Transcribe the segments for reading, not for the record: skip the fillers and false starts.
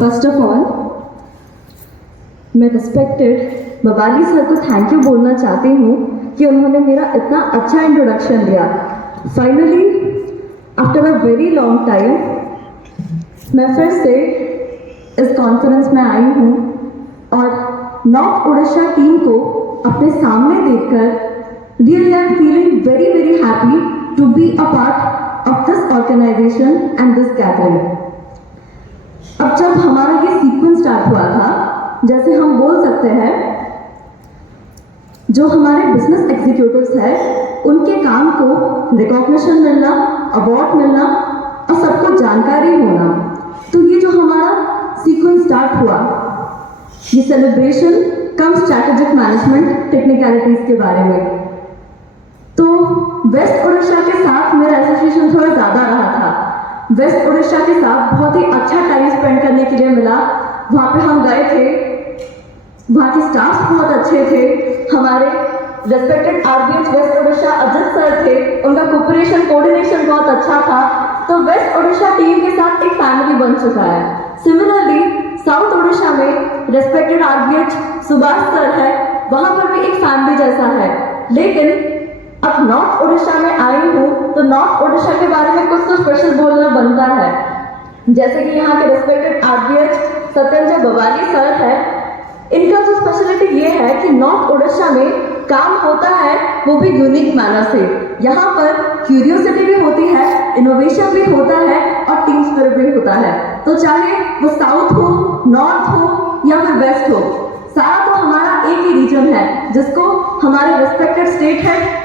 First of all मैं respected बबाली sir को thank you बोलना चाहती हूँ कि उन्होंने मेरा इतना अच्छा इंट्रोडक्शन दिया। Finally after a very long time मैं फिर से इस कॉन्फ्रेंस में आई हूँ और नॉर्थ उड़ीसा टीम को अपने सामने देखकर really I am feeling very very happy to be a part of this organisation and this gathering. अब जब हमारा ये सीक्वेंस स्टार्ट हुआ था, जैसे हम बोल सकते हैं जो हमारे बिजनेस एग्जीक्यूटिव्स हैं उनके काम को रिकॉग्निशन मिलना, अवार्ड मिलना और सबको जानकारी होना, तो ये जो हमारा सीक्वेंस स्टार्ट हुआ, ये सेलिब्रेशन कम स्ट्रैटेजिक मैनेजमेंट टेक्निकलिटीज के बारे में। तो वेस्ट उड़ीसा के साथ मेरा एसोसिएशन थोड़ा ज़्यादा रहा था। वेस्ट उड़ीसा के साथ बहुत ही अच्छा टाइम स्पेंड करने के लिए मिला। वहाँ पे हम गए थे, वहाँ के स्टाफ बहुत अच्छे थे। हमारे respected RBH West Orissa Ajit sir थे, उनका कोऑपरेशन कोऑर्डिनेशन बहुत अच्छा था। तो वेस्ट उड़ीसा टीम के साथ एक फैमिली बन चुका है। सिमिलरली साउथ उड़ीसा में रेस्पेक्टेड आरबीएच सुभाष सर है, वहाँ पर भी एक फैमिली जैसा है। लेकिन अब नॉर्थ उड़ीसा में आई हूँ तो नॉर्थ उड़ीसा के बारे में कुछ तो स्पेशल बोलना बनता है। जैसे कि यहाँ के रेस्पेक्टेड आरबीएच सत्येंद्र बबाली सर है, इनका जो स्पेशलिटी ये है कि नॉर्थ उड़ीसा में काम होता है वो भी यूनिक मैनर से। यहाँ पर क्यूरियोसिटी भी होती है, इनोवेशन भी होता है और टीम स्पिरिट भी होता है। तो चाहे वो साउथ हो, नॉर्थ हो या फिर वेस्ट हो, सारा तो हमारा एक ही रीजन है जिसको हमारे respected state head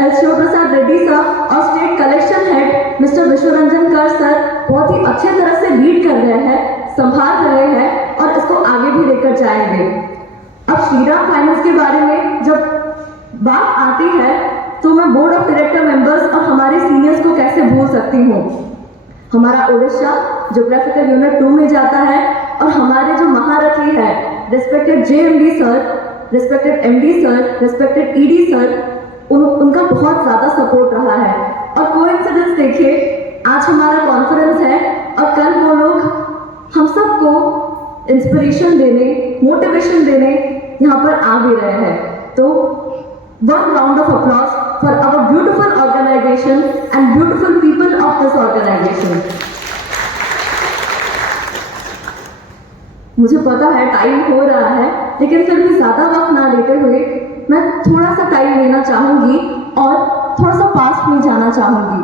L Shiv Prasad Reddy sir और state collection head mister Vishwaranjan Kar sir बहुत ही अच्छे तरह से लीड कर रहे हैं, संभाल रहे हैं और इसको आगे भी लेकर जाएंगे। अब श्रीराम फाइनेंस के बारे में जब बात आती है तो मैं बोर्ड ऑफ डायरेक्टर मेंबर्स और हमारे सीनियर्स को कैसे भूल सकती हूँ। हमारा उड़ीसा ज्योग्राफिकल यूनिट 2 में जाता है और हमारे जो महारथी है respected JMD sir, respected MD sir, respected ED sir, उनका बहुत ज़्यादा सपोर्ट रहा है। और कोइंसिडेंस देखिए, आज हमारा कॉन्फ्रेंस है और कल वो लोग हम सबको इंस्पिरेशन देने, मोटिवेशन देने यहाँ पर आ भी रहे हैं। तो one round of applause for our beautiful organisation and beautiful people of this organisation. मुझे पता है टाइम हो रहा है, लेकिन फिर भी ज़्यादा वक्त ना लेते हुए मैं थोड़ा सा टाइम लेना चाहूँगी और थोड़ा सा पास्ट में जाना चाहूँगी।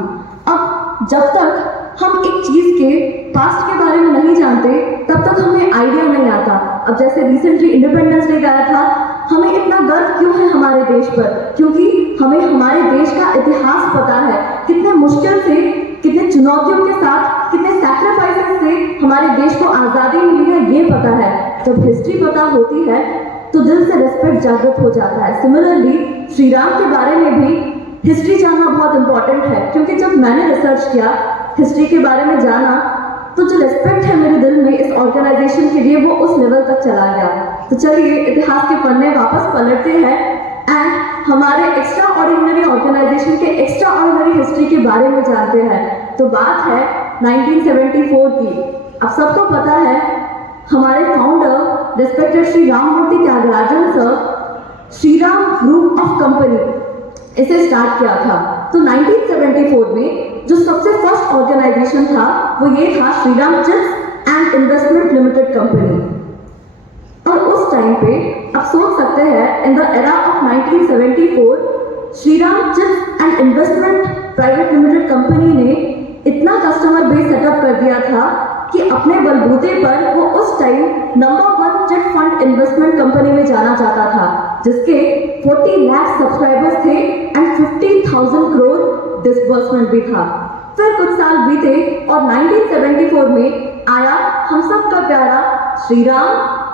अब जब तक हम एक चीज़ के पास्ट के बारे में नहीं जानते तब तक हमें आइडिया नहीं आता। अब जैसे रिसेंटली इंडिपेंडेंस डे गया था, हमें इतना गर्व क्यों है हमारे देश पर? क्योंकि हमें हमारे देश का इतिहास पता है, कितने मुश्किल से, कितने चुनौतियों के साथ, कितने सैक्रिफाइसेस से हमारे देश को आज़ादी मिली है, ये पता है। जब हिस्ट्री पता होती है तो दिल से रिस्पेक्ट जागृत हो जाता है। सिमिलरली श्री राम के बारे में भी हिस्ट्री जानना बहुत इंपॉर्टेंट है, क्योंकि जब मैंने रिसर्च किया, हिस्ट्री के बारे में जाना, तो जो रिस्पेक्ट है मेरे दिल में इस ऑर्गेनाइजेशन के लिए वो उस लेवल तक चला गया। तो चलिए इतिहास के पन्ने वापस पलटते हैं एंड हमारे एक्स्ट्रा ऑर्डिनरी ऑर्गेनाइजेशन के एक्स्ट्रा ऑर्डिनरी हिस्ट्री के बारे में जानते हैं। तो बात है 1974 की। अब सबको पता है हमारे founder respected Shri Ramamurthy Thyagarajan sir Shriram group of company इसे स्टार्ट किया था। तो 1974 में जो सबसे फर्स्ट ऑर्गेनाइजेशन था वो ये था Shriram chits and investment limited company. और उस टाइम पे आप सोच सकते हैं in the era of 1974 Shriram chits and investment private limited company ने इतना कस्टमर बेस सेटअप कर दिया था कि अपने बलबूते पर वो उस time number 1 chit fund investment company में जाना चाहता था, जिसके 40 लाख सब्सक्राइबर्स थे एंड 50,000 करोड़ डिसबर्समेंट भी था। फिर कुछ साल बीते और 1974 में आया हम सब का प्यारा श्रीराम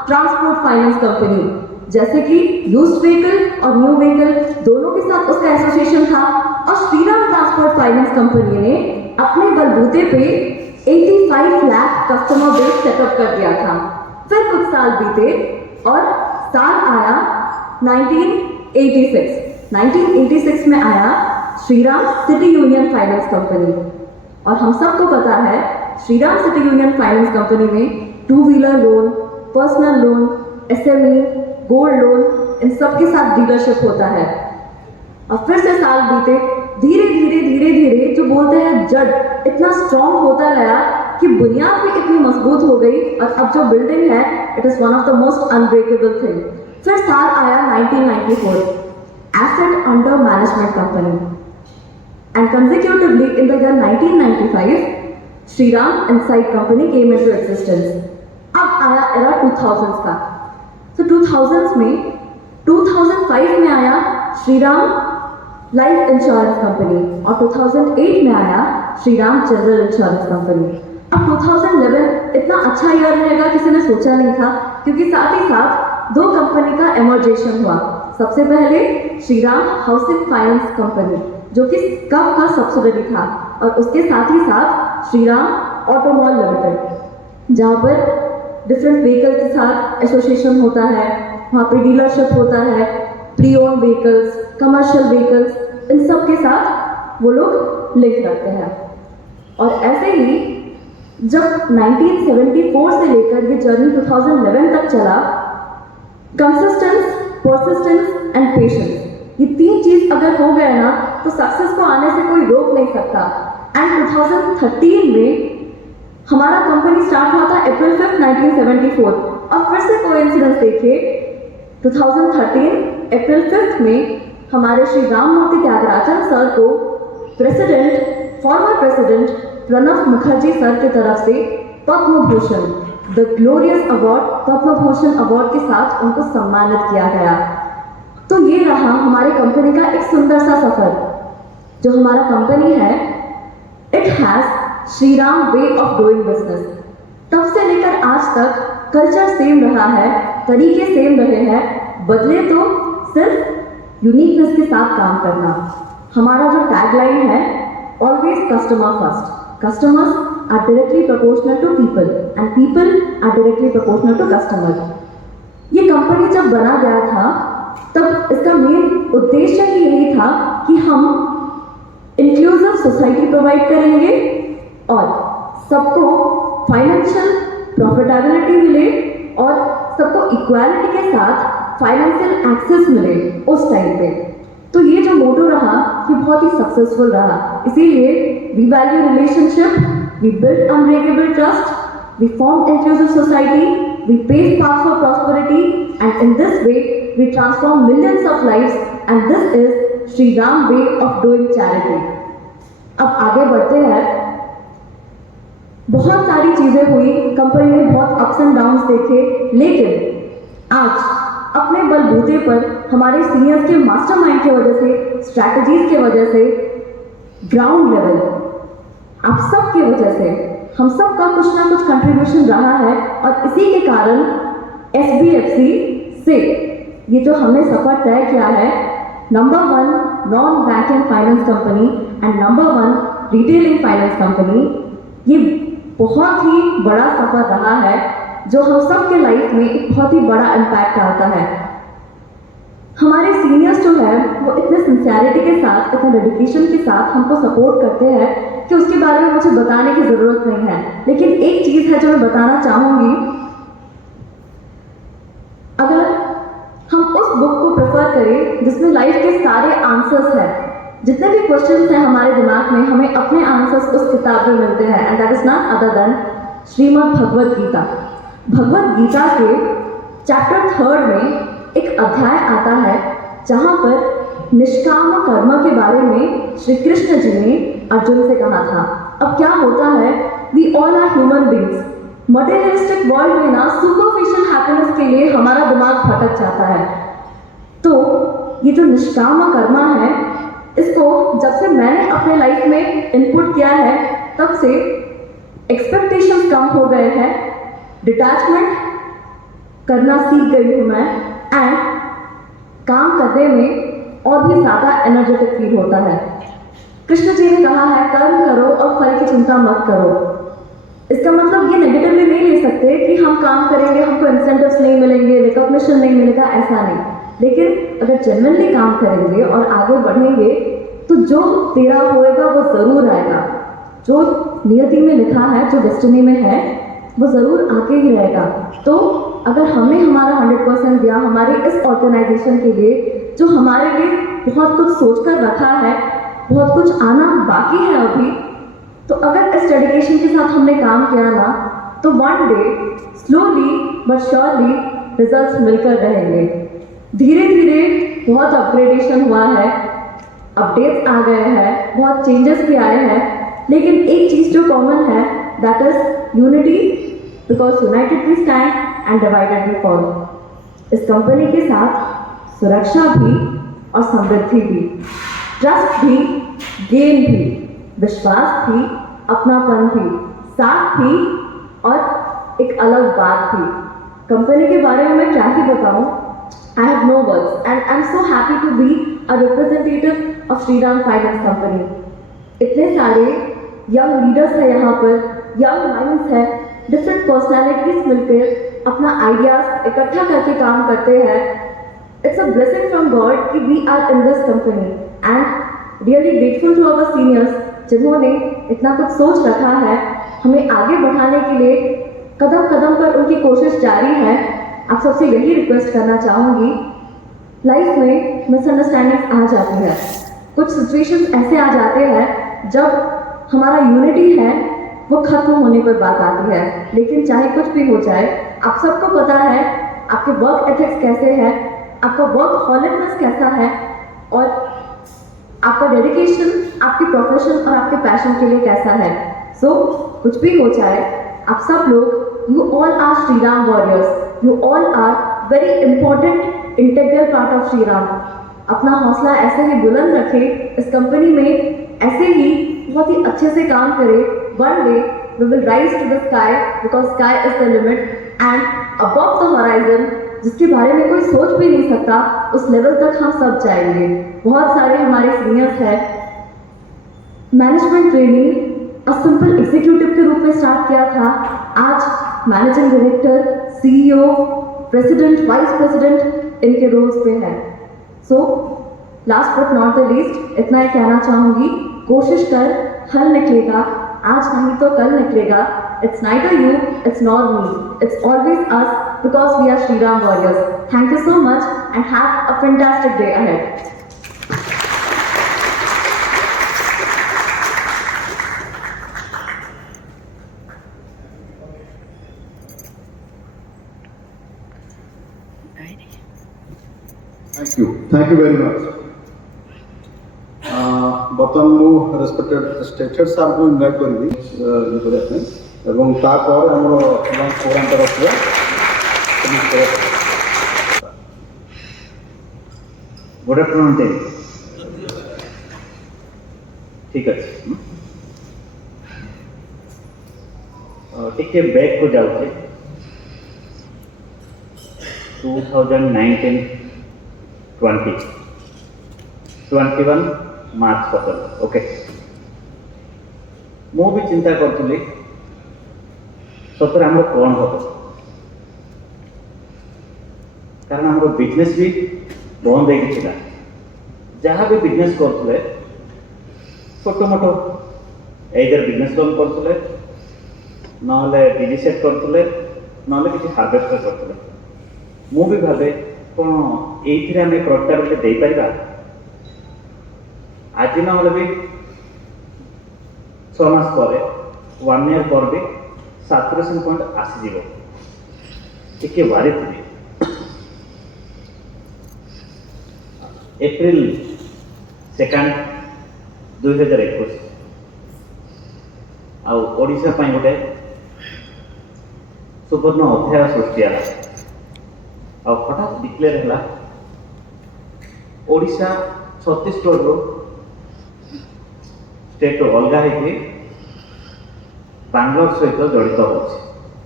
ट्रांसपोर्ट फाइनेंस कंपनी। जैसे कि यूज्ड व्हीकल और न्यू व्हीकल दोनों के साथ उसका एसोसिएशन था और श्रीराम ट्रांसपोर्ट फाइनेंस कंपनी ने अपने बलबूते पे 85 लाख कस्टमर बेस सेटअप कर दिया था। फिर कुछ साल बीते और साल आया 1986। 1986 में आया Shriram city union finance company और हम सबको पता है Shriram city union finance company में two wheeler loan, personal loan, SME, gold loan, इन सब के साथ डीलरशिप होता है। और फिर से साल बीते, धीरे धीरे जो बोलते हैं जड़ इतना स्ट्रॉन्ग होता गया कि बुनियाद भी इतनी मजबूत हो गई और अब जो बिल्डिंग है it is one of the most unbreakable thing. फिर साल आया 1994, asset under management company, and consecutively in the year 1995 Shriram insight company came into existence. अब आया एरा 2000s का। तो 2000s में 2005 में आया श्रीराम लाइफ इंश्योरेंस कंपनी और 2008 में आया श्रीराम जनरल इंश्योरेंस कंपनी। अब 2011 इतना अच्छा ईयर रहेगा किसी ने सोचा नहीं था, क्योंकि साथ ही साथ दो कंपनी का एमर्जेशन हुआ। सबसे पहले श्रीराम हाउसिंग फाइनेंस कंपनी जो कि कब का सब्सिडरी था, और उसके साथ ही साथ श्रीराम ऑटोमॉल लिमिटेड जहाँ पर डिफरेंट व्हीकल के साथ एसोसिएशन होता है, वहाँ पे डीलरशिप होता है, pre own vehicles, commercial vehicles, इन सब के साथ वो लोग लिंक रखते हैं। और ऐसे ही जब 1974 से लेकर ये जर्नी 2011 तक चला, कंसिस्टेंस, परसिस्टेंस एंड पेशेंस, ये तीन चीज अगर हो गए ना तो सक्सेस को आने से कोई रोक नहीं सकता। एंड 2013 में हमारा कंपनी स्टार्ट हुआ था अप्रैल 5, 1974, और फिर से कोइंसिडेंस देखिए 2013 अप्रैल 5 में हमारे श्री राममूर्ति त्यागराजन सर को former president Pranab Mukherjee sir की तरफ से Padma Bhushan, the glorious award, Padma Bhushan award के साथ उनको सम्मानित किया गया। तो ये रहा हमारे कंपनी का एक सुंदर सा सफर। जो हमारा कंपनी है, it has Shriram way of doing business. तब से लेकर आज तक कल्चर सेम रहा है, तरीके सेम रहे हैं, बदले तो सिर्फ यूनिकनेस के साथ काम करना। हमारा जो टैगलाइन है, always customer first. Customers are directly proportional to people and people are directly proportional to customer. ये कंपनी जब बना गया था तब इसका मेन उद्देश्य ही यही था कि हम इंक्लूसिव सोसाइटी प्रोवाइड करेंगे और सबको फाइनेंशियल प्रॉफिटेबिलिटी मिले और सबको इक्वालिटी के साथ फाइनेंशियल एक्सेस मिले उस टाइम पे। तो ये जो मोटो रहा ये बहुत ही सक्सेसफुल रहा। इसीलिए we value relationship, we build unbreakable trust, we form inclusive society, we pave path for prosperity, and in this way we transform millions of lives, and this is Shriram way of doing charity. अब आगे बढ़ते हैं। बहुत सारी चीजें हुई, company ने बहुत अप्स एंड डाउन्स देखे, लेकिन आज अपने बलबूते पर हमारे सीनियर्स के मास्टरमाइंड की वजह से, स्ट्रैटेजीज की वजह से, ग्राउंड लेवल आप सब की वजह से हम सब का कुछ ना कुछ कंट्रीब्यूशन रहा है, और इसी के कारण SBFC से ये जो हमने सफर तय किया है, number 1 non banking finance company and number 1 retailing finance company, ये बहुत ही बड़ा सफर रहा है जो हम सब के लाइफ में एक बहुत ही बड़ा इम्पैक्ट आता है। हमारे सीनियर्स जो है वो इतने सिंसियरिटी के साथ, इतने डेडिकेशन के साथ हमको सपोर्ट करते हैं कि उसके बारे में मुझे बताने की ज़रूरत नहीं है। लेकिन एक चीज़ है जो मैं बताना चाहूँगी, अगर हम उस बुक को प्रेफर करें जिसमें लाइफ के सारे आंसर्स हैं, जितने भी क्वेश्चंस हैं हमारे दिमाग में, हमें अपने आंसर्स उस किताब में मिलते हैं, and that is not other than Shrimad Bhagavad Gita. Bhagavad Gita के चैप्टर 3 में एक अध्याय आता है जहाँ पर निष्काम कर्म के बारे में श्री कृष्ण जी ने अर्जुन से कहा था। अब क्या होता है, we all are human beings, materialistic world में ना सुपरफिशियल हैप्पीनेस के लिए हमारा दिमाग भटक जाता है। तो ये जो निष्काम कर्मा है, इसको जब से मैंने अपने लाइफ में इनपुट किया है तब से एक्सपेक्टेशंस कम हो गए हैं, डिटैचमेंट करना सीख गई हूँ मैं, एंड काम करने में और भी ज़्यादा एनर्जेटिक फील होता है। कृष्ण जी ने कहा है कर्म करो और फल की चिंता मत करो। इसका मतलब ये नेगेटिवली नहीं ले सकते कि हम काम करेंगे हमको इंसेंटिव्स नहीं मिलेंगे, रिकॉग्निशन नहीं मिलेगा, ऐसा नहीं। लेकिन अगर जेन्युइनली काम करेंगे और आगे बढ़ेंगे तो जो तेरा होएगा वो ज़रूर आएगा। जो नियति में लिखा है, जो डेस्टिनी में है वो ज़रूर आके ही रहेगा। तो अगर हमने हमारा 100% दिया हमारे इस ऑर्गेनाइजेशन के लिए, जो हमारे लिए बहुत कुछ सोच कर रखा है, बहुत कुछ आना बाकी है अभी, तो अगर इस डेडिकेशन के साथ हमने काम किया ना, तो one day slowly but surely results मिलकर रहेंगे। धीरे धीरे बहुत अपग्रेडेशन हुआ है, अपडेट्स आ गए हैं, बहुत चेंजेस भी आए हैं, लेकिन एक चीज़ जो कॉमन है that is unity, because united we stand and divided we fall. इस कंपनी के साथ सुरक्षा भी और समृद्धि भी, ट्रस्ट भी, गेम भी, विश्वास भी, अपनापन भी, साथ भी और एक अलग बात भी। कंपनी के बारे में मैं क्या ही बताऊं, I have no words and I'm so happy to be a representative of Shriram Finance Company. इतने सारे यंग लीडर्स हैं यहाँ पर, यंग माइंड्स हैं, डिफरेंट पर्सनैलिटीज मिलकर अपना आइडियाज इकट्ठा करके काम करते हैं। It's a blessing from God कि we are in this company and really grateful to our seniors जिन्होंने इतना कुछ सोच रखा है, हमें आगे बढ़ाने के लिए कदम कदम पर उनकी कोशिश जारी है। आप सबसे यही रिक्वेस्ट करना चाहूँगी, लाइफ में मिसअंडरस्टैंडिंग आ जाती है, कुछ सिचुएशंस ऐसे आ जाते हैं जब हमारा यूनिटी है वो खत्म होने पर बात आती है। लेकिन चाहे कुछ भी हो जाए, आप सबको पता है आपके वर्क एथिक्स कैसे है, आपका वर्क हॉलिकनेस कैसा है और आपका डेडिकेशन आपके प्रोफेशन और आपके पैशन के लिए कैसा है। सो कुछ भी हो जाए, आप सब लोग, you all are Shriram warriors, you all are very important integral part of Shriram. अपना हौसला ऐसे ही बुलंद रखें, इस कंपनी में ऐसे ही बहुत ही अच्छे से काम करें। One day we will rise to the sky, because sky is the limit and above the horizon, जिसके बारे में कोई सोच भी नहीं सकता, उस लेवल तक हम सब जाएंगे। बहुत सारे हमारे सीनियर्स हैं, मैनेजमेंट ट्रेनिंग सिंपल एग्जीक्यूटिव के रूप में स्टार्ट किया था, आज managing director, CEO, president, vice president इनके रोल्स पे है। So last but not the least इतना ही कहना चाहूँगी, कोशिश कर, हल निकलेगा, आज नहीं तो कल निकलेगा। It's neither you, it's not me, it's always us, because we are Shriram warriors. Thank you so much and have a fantastic day ahead. Thank you very much. बर्तमान मु रेस्पेक्टेड स्टेचर सार को इनवाइट करी एवं तापर हमरो प्रोग्राम तरफ good afternoon team. ठीक अच्छे टिके बैक को जाऊे 2019-20 मार्च पचल ओके मु भी चिंता करी सतरे आम कौन हम कारण आम बिजनेस भी बंद होगा जहाँ भी बिजनेस करुले छोट मोट एइदर बिजनेस लोन करुले ना डीडी सेट करुले ना कि हार्वेस्टर करुले मु भी भावे कौन ये आम प्रकार दे पार आज ना भी 6 मास पर 1 ईयर पर भी सैचुरेशन पॉइंट आसीज टे वारी थी एप्रिल 2 2021 आशा गोटे सुवर्ण अध्याय सृष्टि हठात डिक्लेयर है ओडिशा छत्तीसगढ़ स्टेट अलग है बांग्लोर सहित जड़ित हो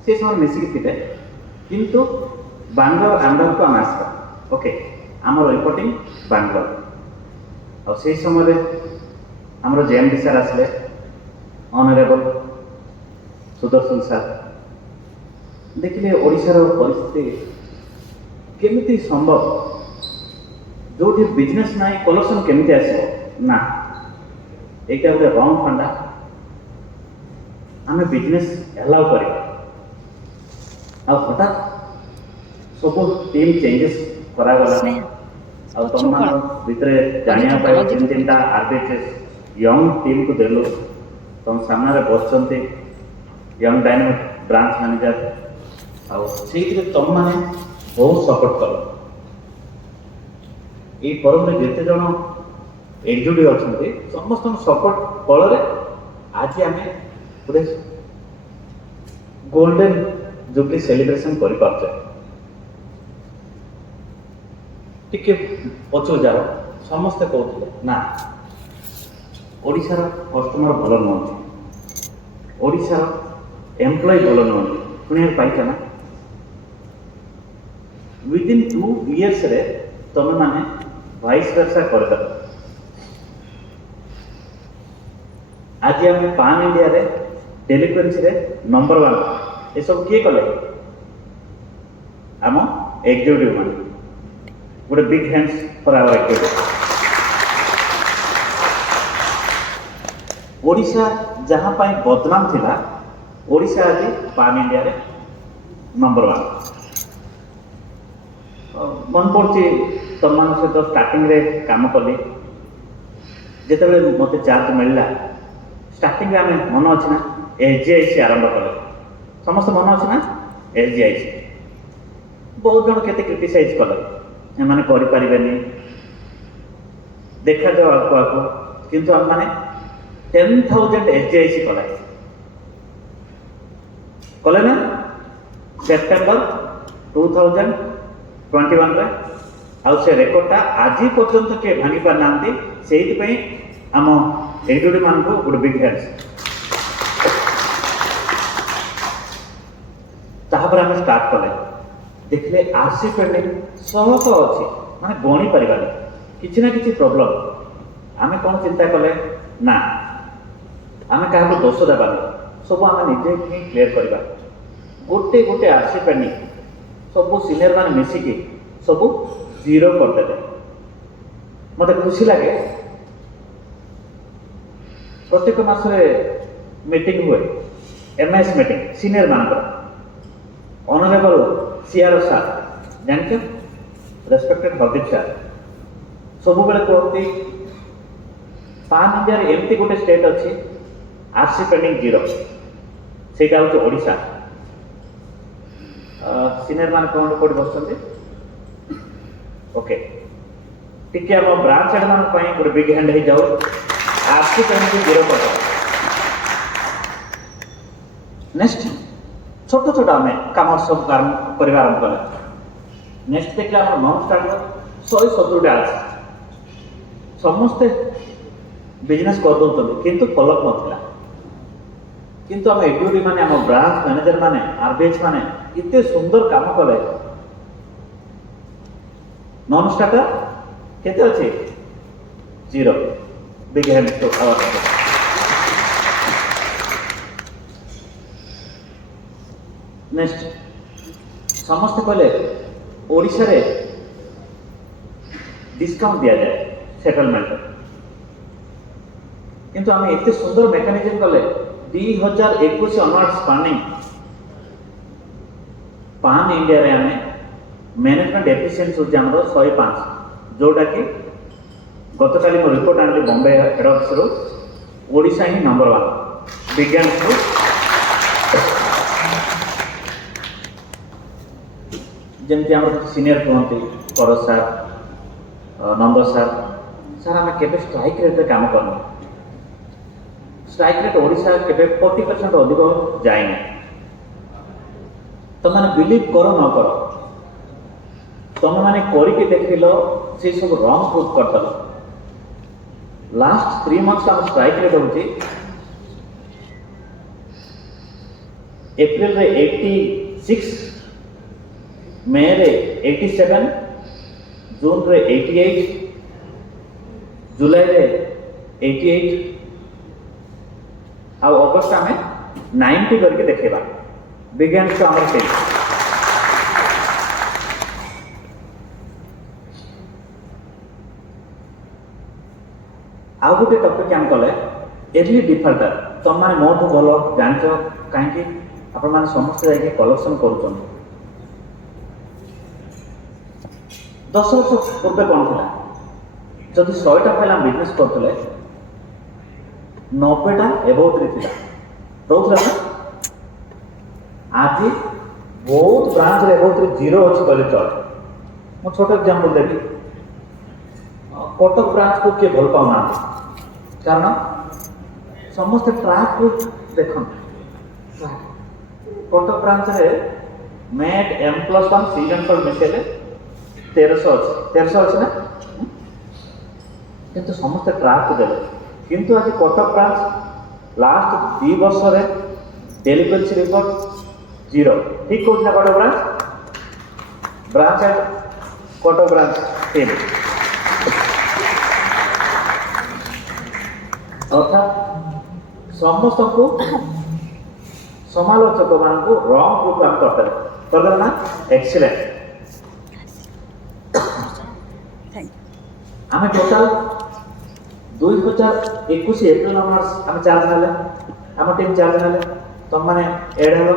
समय मिसिकी थे किंतु बांग्लोर अंडर को आम आसवा ओके आम रिपोर्टिंग बांग्लोर और समय आम जेएमडी सार आसले ऑनरेबल सुदर्शन सार देखिए ओडिशार परिस्थिति केमिति संभव जो बिजनेस ना कलेक्शन केमिति आसो ना यहाँ गोटे रंग फंडा आम बिजनेस एलाउ कर ଆଉ ହଠାତ୍ ସବୁ ଟିମ୍ ଚେଞ୍ଜେସ୍ କରାଗଲା ଆଉ ତମମାନଙ୍କ ଭିତରେ ଜାଣିବା ପାଇଁ ତିନି ତିନିଟା ଆର୍ବିଟ୍ରେସ୍ ୟଙ୍ଗ ଟିମ୍କୁ ଦେଲୁ। ତମ ସାମ୍ନାରେ ବସୁଛନ୍ତି ୟଙ୍ଗ ଡାଇନାମିକ୍ ବ୍ରାଞ୍ଚ ମ୍ୟାନେଜର ଆଉ ସେଇଥିରେ ତମମାନେ ବହୁତ ସପୋର୍ଟ କଲ। ଏଇ ଫୋରମରେ ଯେତେ ଜଣ ଏକ୍ଜିକ୍ୟୁଟିଭ ଅଛନ୍ତି ସମସ୍ତଙ୍କ ସପୋର୍ଟ ବଳରେ ଆଜି ଆମେ ଗୋଟେ ଗୋଲ୍ଡେନ ଜୁବଲି ସେଲିବ୍ରେସନ୍ କରିପାରୁଛେ। ଟିକେ ପଛକୁ ଯାଅ, ସମସ୍ତେ କହୁଥିଲେ ନା ଓଡ଼ିଶାର କଷ୍ଟମର ଭଲ ନୁହନ୍ତି, ଓଡ଼ିଶାର ଏମ୍ପ୍ଲୟି ଭଲ ନୁହନ୍ତି। ଶୁଣିବାକୁ ପାଇଛ ନା? ୱିଦିନ୍ 2 ଇୟର୍ସରେ ତମେମାନେ ଭାଇସ୍ ଭର୍ସା କରିଦେବ। ଆଜି ଆମେ ପାନ୍ ଇଣ୍ଡିଆରେ ଡେଲିକ୍ୱେନ୍ସିରେ ନମ୍ବର 1 ଏସବୁ କିଏ କଲେ? ଆମ ଏକ୍ଜିକ୍ୟୁଟିଭ ମାନେ। ଗୋଟେ big hands for our executive. Odisha ଯାହା ପାଇଁ ବଦନାମ ଥିଲା, ଓଡ଼ିଶା ଆଜି ପାନ୍ ଇଣ୍ଡିଆରେ ନମ୍ବର 1। ମନେ ପଡ଼ୁଛି ତମମାନଙ୍କ ସହିତ ଷ୍ଟାର୍ଟିଂରେ କାମ କଲି, ଯେତେବେଳେ ମୋତେ ଚାର୍ଜ ମିଳିଲା ଷ୍ଟାର୍ଟିଂରେ ଆମେ ମନ ଅଛି ନା SGIC ଆରମ୍ଭ କଲେ। ସମସ୍ତେ ମନ ଅଛି ନା SGIC? ବହୁତ ଜଣ କେତେ କ୍ରିଟିସାଇଜ୍ କଲେ, ଏମାନେ କରିପାରିବେନି, ଦେଖାଯାଉ ଆଗକୁ ଆଗକୁ। କିନ୍ତୁ ଆମେମାନେ 10,000 SGIC କଲେ ନା ସେପ୍ଟେମ୍ବର 2021ରେ। ଆଉ ସେ ରେକର୍ଡଟା ଆଜି ପର୍ଯ୍ୟନ୍ତ କିଏ ଭାଙ୍ଗି ପାରିନାହାନ୍ତି। ସେଇଥିପାଇଁ ଆମ ଏକ୍ଜିକ୍ୟୁଟିଭ ମାନଙ୍କୁ ଗୋଟେ ବିଗ୍ ହ୍ୟାଣ୍ଡସ୍। ତାପରେ ଆମେ ଷ୍ଟାର୍ଟ କଲେ, ଦେଖିଲେ RC ପେଣ୍ଡିଂ ଶହ ଅଛି, ମାନେ ଗଣି ପାରିବାନି, କିଛି ନା କିଛି ପ୍ରୋବ୍ଲେମ୍। ଆମେ କ'ଣ ଚିନ୍ତା କଲେ ନା ଆମେ କାହାକୁ ଦୋଷ ଦେବାନି, ସବୁ ଆମେ ନିଜେ ହିଁ କ୍ଲିୟର କରିବା। ଗୋଟେ ଗୋଟେ RC ପେଣ୍ଡିଂ ସବୁ ସିନିୟର ମାନେ ମିଶିକି ସବୁ 0 କରିଦେଲେ। ମୋତେ ଖୁସି ଲାଗେ, ପ୍ରତ୍ୟେକ ମାସରେ ମିଟିଂ ହୁଏ, MS ମିଟିଂ ସିନିୟର ମାନଙ୍କର। ଅନରେବଲ CRO ସାର୍, ଜାଣିଛ, ରେସ୍ପେକ୍ଟେଡ ହରଦୀପ ସାର୍ ସବୁବେଳେ କୁହନ୍ତି ପାନ୍ ଇଣ୍ଡିଆରେ ଏମିତି ଗୋଟେ ଷ୍ଟେଟ୍ ଅଛି RC ପେଣ୍ଡିଂ 0, ସେଇଟା ହେଉଛି ଓଡ଼ିଶା। ସିନିୟର ମାନେ କ'ଣ କୋଉଠି ବସୁଛନ୍ତି? ଓକେ, ଟିକେ ଆମ ବ୍ରାଞ୍ଚ ହେଡ୍ ମାନଙ୍କ ପାଇଁ ଗୋଟେ ବିଗ୍ ହ୍ୟାଣ୍ଡ ହେଇଯାଉ। RC ପେଣ୍ଡିଂ 0 କରିଦେବା। ନେକ୍ସଟ ଛୋଟ ଛୋଟ ଆମେ କାମ ସବୁ କରିବା ଆରମ୍ଭ କଲେ। ନେକ୍ସଟ ଦେଖିଲେ ଆମର ନନ୍ ଷ୍ଟାର୍ଟର 170ଟା ଅଛି। ସମସ୍ତେ ବିଜନେସ୍ କରିଦେଉଛନ୍ତି କିନ୍ତୁ ଫଲୋଅପ୍ ନଥିଲା। କିନ୍ତୁ ଆମ ଏକ୍ଜିକ୍ୟୁଟିଭ ମାନେ, ଆମ ବ୍ରାଞ୍ଚ ମ୍ୟାନେଜର ମାନେ, RBH ମାନେ ଏତେ ସୁନ୍ଦର କାମ କଲେ। ନନ୍ ଷ୍ଟାର୍ଟର କେତେ ଅଛି? 0। Big hand to our. Next ସମସ୍ତେ କହିଲେ ଓଡ଼ିଶାରେ ଡିସକାଉଣ୍ଟ ଦିଆଯାଏ ସେଟଲମେଣ୍ଟ, କିନ୍ତୁ ଆମେ ଏତେ ସୁନ୍ଦର ମେକାନିଜମ କଲେ 2021 ଅନୱାର୍ଡସ୍ ପ୍ଲାନିଂ ପାନ୍ ଇଣ୍ଡିଆରେ ଆମେ ମ୍ୟାନେଜମେଣ୍ଟ ଏଫିସିଏନ୍ସି ହେଉଛି ଆମର 105, ଯେଉଁଟାକି ଗତକାଲି ମୁଁ ରିପୋର୍ଟ ଆଣିଲି ବମ୍ବେ ହେଡ୍ ଅଫିସରୁ, ଓଡ଼ିଶା ହିଁ ନମ୍ବର 1 ବିଜ୍ଞାନରୁ। ଯେମିତି ଆମର ସିନିୟର କୁହନ୍ତି ପରଶ ସାର୍, ନନ୍ଦ ସାର୍, ସାର୍ ଆମେ କେବେ ଷ୍ଟ୍ରାଇକ୍ ରେଟ୍ରେ କାମ କରୁନୁ। ଷ୍ଟ୍ରାଇକ୍ ରେଟ୍ ଓଡ଼ିଶା କେବେ 40% ଅଧିକ ଯାଇନି। ତମମାନେ ବିଲିଭ୍ କର ନ କର, ତମମାନେ କରିକି ଦେଖିଲ, ସେ ସବୁ ରଙ୍ଗ ପ୍ରୁଭ୍ କରିଦେଲ। ଲାଷ୍ଟ 3 months ଆମ ଷ୍ଟ୍ରାଇକ୍ ରେଟ୍ ହେଉଛି ଏପ୍ରିଲରେ 86, ମେରେ 87, ଜୁନରେ 88, ଜୁଲାଇରେ 88 ଆଉ ଅଗଷ୍ଟ ଆମେ 90 କରିକି ଦେଖେଇବା। ବିଜ୍ଞାନ ଆମର ସେଇ। ଆଉ ଗୋଟେ ଟପିକ୍ ଆମେ କଲେ ଏର୍ଲି ଡିଫଲ୍ଟର। ତମମାନେ ମୋଠୁ ଭଲ ଜାଣିଛ, କାହିଁକି ଆପଣମାନେ ସମସ୍ତେ ଯାଇକି କଲେକ୍ସନ୍ କରୁଛନ୍ତି। 10 ବର୍ଷ ପୂର୍ବେ କ'ଣ ଥିଲା? ଯଦି 100ଟା ଫାଇଲ୍ ଆମେ ବିଜନେସ୍ କରୁଥିଲେ 90ଟା ଏଭୋଉଥିରେ ଥିଲା ରହୁଥିଲା ନା? ଆଜି ବହୁତ ବ୍ରାଞ୍ଚରେ ଏଭୋଉଥିରେ 0 ଅଛି କହିଲେ ଚଳେ। ମୁଁ ଛୋଟ ଏକ୍ଜାମ୍ପଲ୍ ଦେବି। କଟକ ବ୍ରାଞ୍ଚକୁ କିଏ ଭଲ ପାଉନାହାନ୍ତି, କାରଣ ସମସ୍ତେ ଟ୍ରାକ୍କୁ ଦେଖନ୍ତି। କଟକ ବ୍ରାଞ୍ଚରେ ମେଟ୍ M+1 ସିଜନ୍ ମିଶେଇଲେ 1300 ଅଛି। 1300 ଅଛି ନା? କିନ୍ତୁ ସମସ୍ତେ ଟ୍ରାକ୍କୁ ଦେଲେ। କିନ୍ତୁ ଆଜି କଟକ ବ୍ରାଞ୍ଚ ଲାଷ୍ଟ 2 ବର୍ଷରେ ଡେଲିଭେନ୍ସି ରିପୋର୍ଟ 0। ଠିକ୍ କହୁଛି ନା Cuttack branch? Branch at Cuttack branch team. ଅର୍ଥାତ୍ ସମସ୍ତଙ୍କୁ ସମାଲୋଚକ ମାନଙ୍କୁ ରଙ୍ଗ ଗ୍ରୁପ ଆମେ କରିଦେଲେ ନା? ଏକ୍ସିଲେଣ୍ଟ। ଆମେ ଟୋଟାଲ 2021 ଏପ୍ରିଲ ମାସ ଆମେ ଚାର୍ଜ ନେଲେ, ଆମ ଟିମ୍ ଚାର୍ଜ ନେଲେ, ତମମାନେ ଏଡ୍ ହେଲ।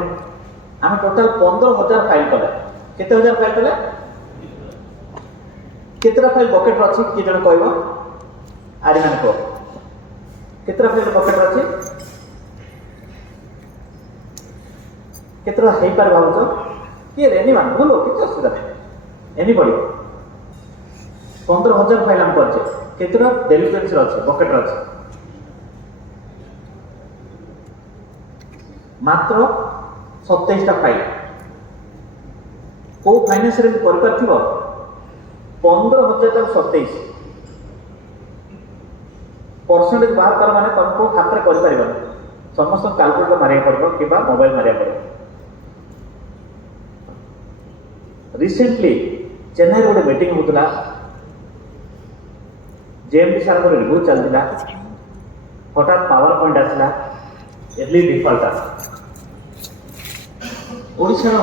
ଆମେ ଟୋଟାଲ 15,000 ଫାଇଲ୍ କଲେ। କେତେ ହଜାର ଫାଇଲ୍ କଲେ? କେତେଟା ଫାଇଲ୍ ବକେଟ୍ରେ ଅଛି କିଏ ଜଣେ କହିବ? ଆରିମାନେ କୁହ, କେତେଟା ଫାଇଲ୍ ବକେଟ୍ରେ ଅଛି? କେତେଟା ହେଇପାରେ ଭାବୁଛ? କିଏ ଏନିୱାନ୍? ଭୁଲ, କିଛି ଅସୁବିଧା ନାହିଁ। ଏନିବଡି? 15,000 ଫାଇଲ୍ ଆମେ କରିଛେ। କେତେଟା ଡେଲିଭେନ୍ସିରେ ଅଛି, ବକେଟ୍ରେ ଅଛି? ମାତ୍ର 27ଟା ଫାଇଲ୍। କୋଉ ଫାଇନାନ୍ସରେ କରିପାରିଥିବ? 15,000 27 ପରସେଣ୍ଟେଜ ବାହାର କର ମାନେ ତମକୁ ହାତରେ କରିପାରିବନି। ସମସ୍ତଙ୍କୁ କାଲକୁଲେଟର ମାରିବାକୁ ପଡ଼ିବ କିମ୍ବା ମୋବାଇଲ ମାରିବାକୁ ପଡ଼ିବ। ରିସେଣ୍ଟଲି ଚେନ୍ନାଇରେ ଗୋଟେ ମିଟିଂ ହେଉଥିଲା, ଜେଏମଡି ସାର୍ଙ୍କର ରିଭ୍ୟୁ ଚାଲିଥିଲା। ହଠାତ୍ ପାୱାର ପଏଣ୍ଟ ଆସିଲା, ଏର୍ଲି ଡିଫଲ୍ଟ। ଓଡ଼ିଶାର